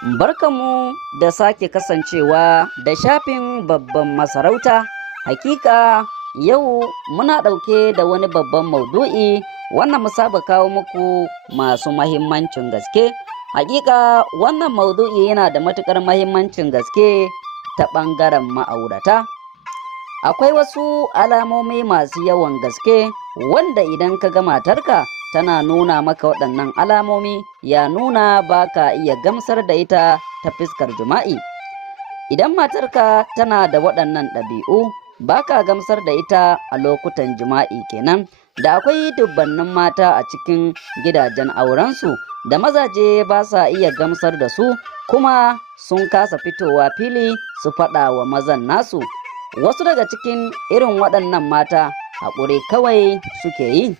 Barkanmu da sake kasancewa da shafin babban masarauta. Hakika yau muna ɗauke da wani babban maudu'i wannan mu saba kawo muku masu mahimmancin gaske. Hakika wannan maudu'i yana da matuƙar mahimmancin gaske ta ɓangaren ma'aurata. Akwai wasu alamomi masu yawan gaske wanda idan ka ga matarka tana nuna maka waɗannan alamomi ya nuna ba ka iya gamsar da ita ta fiskar jima'i. Idan matarka tana da waɗannan ɗabi'u ba ka gamsar da ita a lokutan jima'i kenan. Da akwai dubbannin mata a cikin gidajen aurensu da mazaje ba sa iya gamsar da su kuma sun kasa fitowa fili su faɗa wa mazan nasu. Wasu daga cikin irin waɗannan mata haƙuri kawai suke yi,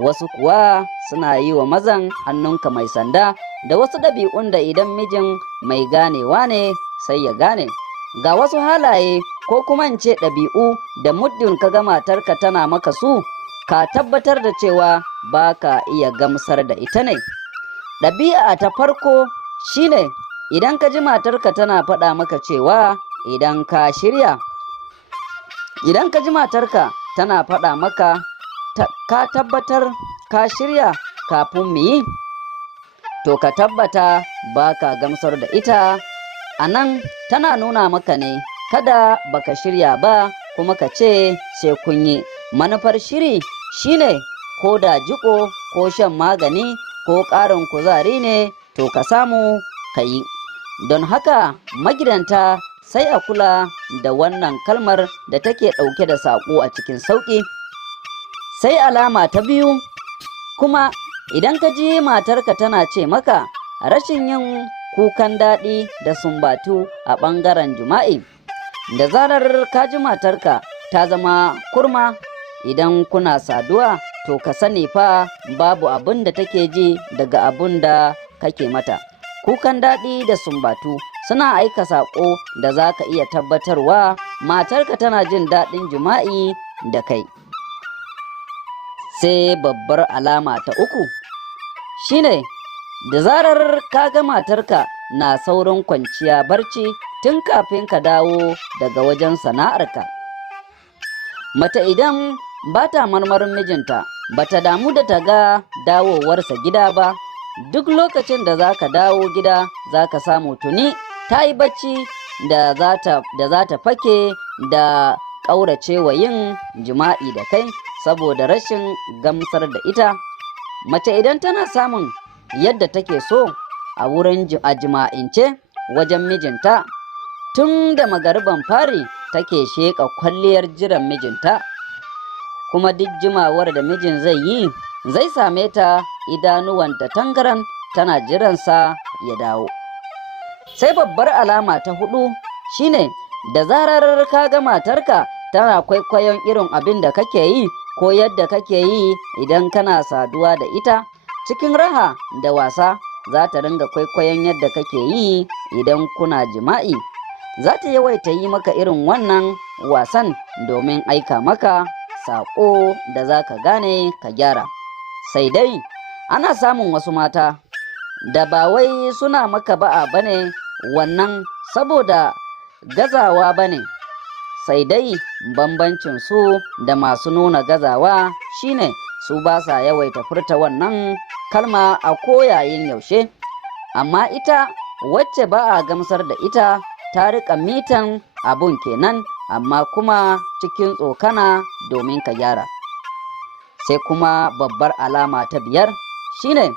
wasu kuwa suna yi wa mazan hannunka mai sanda da wasu ɗabi'un da idan mijin mai ganewa ne sai ya gane. Ga wasu halaye ko kuma in ce ɗabi'u da muddin ka ga matarka tana maka su, ka tabbatar da cewa ba ka iya gamsar da ita ne. Ɗabi'a ta farko shine idan ka ji matarka tana faɗa maka cewa idan ka shirya. Idan ka ji matarka tana faɗa maka ka tabbatar ka shirya kafin mu yi, to ka tabbata ba ka gamsar da ita. A nan tana nuna maka ne kada baka shirya ba kuma ka ce sai kun yi. Manufar shiri shine ko da jiko ko shan magani ko ƙarin kuzari ne to ka samu ka yi. Don haka magidanta sai a kula da wannan kalmar da take ɗauke da saƙo a cikin sauƙi. Sai alama ta biyu kuma idan ka ji matarka tana ce maka rashin yin kukan daɗi da sumbatu a ɓangaren jima'i. Da zarar ka ji matarka ta zama kurma idan kuna saduwa to ka sani fa babu abin da take ji daga abin da kake mata. Kukan daɗi da sumbatu suna aika saƙo da za ka iya tabbatarwa matarka tana jin daɗin jima'i da kai. Sai babbar alama ta uku shine da zarar ka ga matarka na saurin kwanciya barci tun kafin ka dawo daga wajen sana'arka. Mata idan ba ta marmarin mijinta ba ta damu da ta ga dawowarsa gida ba, duk lokacin da za ka dawo gida za ka samu tuni ta yi bacci da za ta fake da ƙauracewa yin jima'i da kai saboda rashin gamsar da ita. Mace idan tana samun yadda take so a wurin jima'ince wajen mijinta, tun da magariban fari take sheƙa kwalliyar jiran mijinta, kuma duk jimawar da mijin zai yi zai same ta idanuwanta tangaran tana jiransa ya dawo. Sai babbar alama ta hudu shine da zarar ka ga matarka tana kwaikwayon irin abin da kake yi ko yadda kake yi idan kana saduwa da ita cikin raha da wasa, za ta ringa kwaikwayon yadda kake yi idan kuna jima'i. Za ta yawaita yi maka irin wannan wasan domin aika maka saƙo da za ka gane ka gyara. Sai dai ana samun wasu mata da ba wai suna maka ba'a bane wannan saboda gazawa bane, sai dai bambancin su da masu nuna gazawa shine su ba sa yawaita furta wannan kalma a koyayin yaushe. Amma ita wacce ba a gamsar da ita ta riƙa mitan abun kenan, amma kuma cikin tsokana domin ka gyara. Sai kuma babbar alama ta biyar shine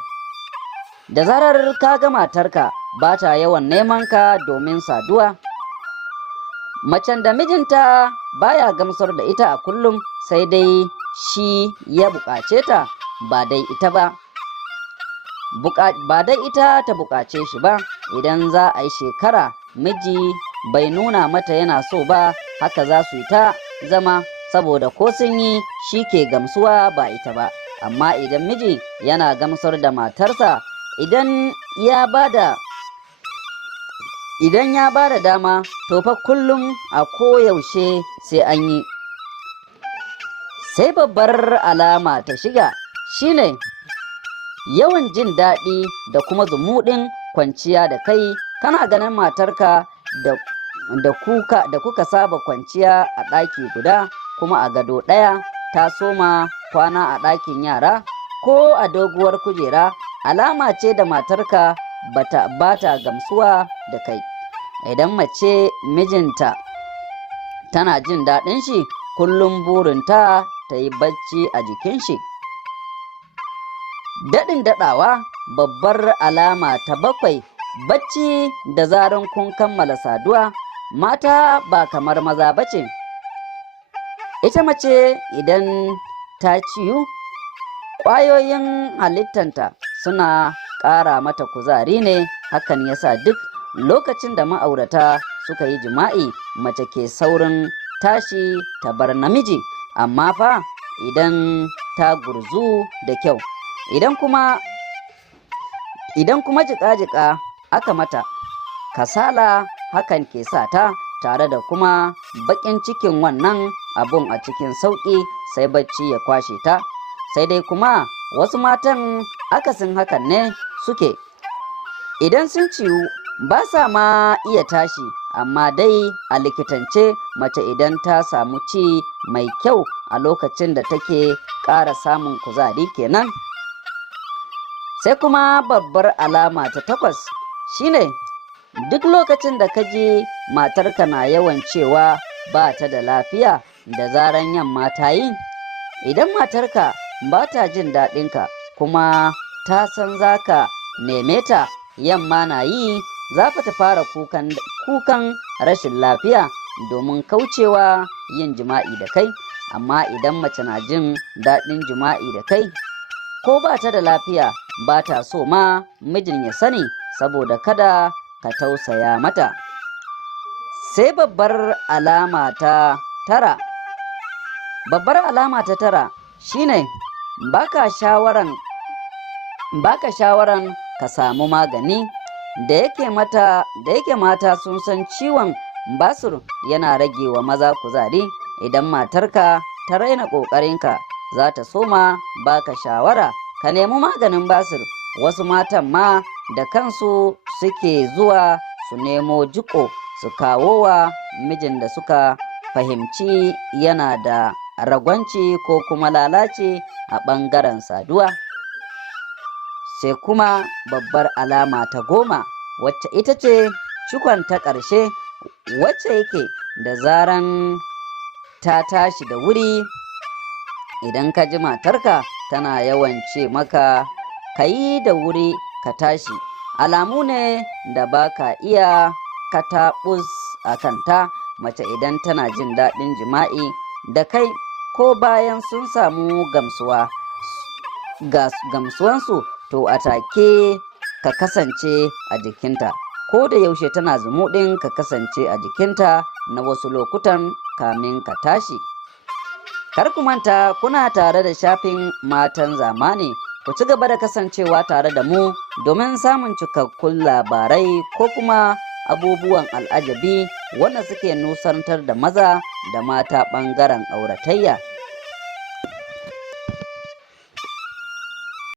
da zarar ka ga matarka ba ta yawan neman ka domin saduwa. Macen da mijinta baya gamsar da ita a kullum sai dai shi ya buƙace ta ba dai ita ba. Ba dai ita ta buƙace shi ba. Idan za a yi shekara miji bai nuna mata yana so ba, haka za su yi ta zama saboda ko sun yi shi ke gamsuwa ba ita ba. Amma idan miji yana gamsar da matarsa, idan ya bada dama to fa kullum a koyaushe sai an yi. Sai babbar alama ta shiga shine yawan jin daɗi da kuma zumuɗin kwanciya da kai kana ganin matarka da kuka saba kwanciya a ɗaki guda kuma a gado ɗaya ta soma kwana a ɗakin yara ko a doguwar kujera, alama ce da matarka bata gamsuwa da kai. Idan mace mijinta tana jin daɗin shi, kullum burinta ta yi bacci a jikin shi. Daɗin daɗawa, babbar alama ta 7, bacci da zaran kun kammala saduwa. Mata ba kamar maza ba ce. Ita mace idan ta ciyu, ƙwayoyin halittanta suna ƙara mata kuzari ne, hakan yasa duk lokacin da ma'aurata suka yi jima'i, mace ke saurin tashi ta bar namiji, amma fa idan ta gurzu da kyau. Idan kuma jiƙa-jiƙa aka mata, kasala hakan ke sa ta, tare da kuma baƙin cikin wannan abun a cikin sauƙi sai bacci ya kwashe ta. Sai dai kuma wasu matan akasin hakan ne suke, idan sun ciyu ba sa ma iya tashi, amma dai a likitance mace idan ta samu ci mai kyau a lokacin da take ƙara samun kuzari kenan. Sai kuma babbar alama ta 8 shine duk lokacin da ka ji matarka na yawan cewa ba ta da lafiya da zaran yamma ta yi. Idan matarka ba ta jin daɗinka kuma ta san za ka neme ta, yamma na yi za ta fara kukan rashin lafiya domin kaucewa yin jima'i da kai. Amma idan mace na jin daɗin jima'i da kai ko ba ta da lafiya, ba ta so ma mijin ya sani saboda kada ka tausaya mata. Sai babbar alama ta 9. Babbar alama ta 9 shine baka shawaran ka samu magani. Da yake mata sun san ciwon basur yana rage wa maza kuzari. Idan matarka ta raina ƙoƙarinka, za ta soma baka shawara ka nemi maganin basir. Wasu matan ma da kansu suke zuwa su nemo jiko su kawo wa mijin da suka fahimci yana da ragwanci ko kuma lalace a ɓangaren saduwa. Sai kuma babbar alama ta 10, wacce ita ce cikon ta ƙarshe, wacce yake da zaran ta tashi da wuri. Idan ka ji matarka tana yawan ce maka ka yi da wuri ka tashi, alamu ne da ba ka iya kataɓus a kanta. Mace idan tana jin daɗin jima'i da kai ko bayan sun samu gamsuwansu, to a take ka kasance a jikinta. Ko da yaushe tana zumuɗin ka kasance a jikinta na wasu lokutan kamin ka tashi. Kar ku manta kuna tare da shafin Matan Zamani. Ku ci gaba da kasancewa tare da mu domin samun cikakkun labarai ko kuma abubuwan al'ajabi wanda suke nusantar da maza da mata ɓangaren auratayya.